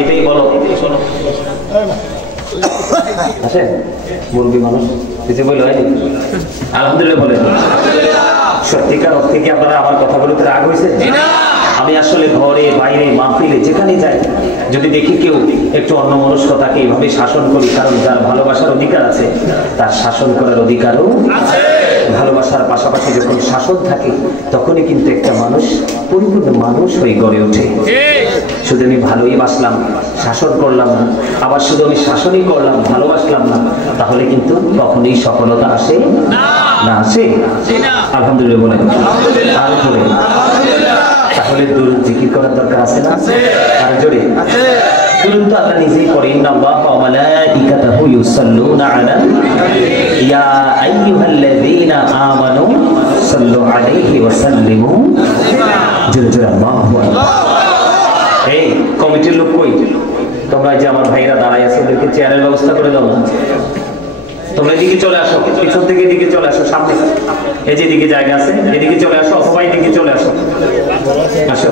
এটাই বলো আসে মুরগি মানুষ কিছু বললো আলহামদুলিল্লাহ বলে সত্যিকার অর্থে কি আপনারা আমার কথাগুলোতে রাগ হয়েছে? আমি আসলে ঘরে বাইরে মাহফিলে যেখানে যাই যদি দেখি কেউ একটু অন্যমনস্কতাকে এইভাবে শাসন করি, কারণ যার ভালোবাসার অধিকার আছে তার শাসন করার অধিকারও আছে। ভালোবাসার পাশাপাশি যখন শাসন থাকে তখনই কিন্তু একটা মানুষ পরিপূর্ণ মানুষ হয়ে গড়ে ওঠে। শুধু আমি ভালোই বাসলাম, শাসন করলাম না, আবার শুধু আমি শাসনই করলাম, ভালোবাসলাম না, তাহলে কিন্তু কখনোই সফলতা আসে না। আসে আলহামদুলিল্লাহ বলে আর ধরে তাহলে দুরূদ জিকির করার দরকার আছে না? আর জোরে দুরূদ তো আল্লাহ নিজেই পড়ে, ইন্নাল্লাহা ওয়া মালাইকাতাহু ইউসাল্লুনা আলা ইয়া আইয়ুহাল্লাযীনা আমানু সাল্লু আলাইহি ওয়া সাল্লিমু জোরে জোরে আল্লাহু আকবার। এই কমিটির লোক কই? তোমরা যে আমার ভাইরা দাঁড়ায় আছে ওদেরকে চেয়ারের ব্যবস্থা করে দাও না। তোমরা এদিকে চলে আসো, পিছন থেকে এদিকে চলে আসো, সামনে এই যে এদিকে জায়গা আছে এদিকে চলে আসো, অথবা এদিকে চলে আসো, আসো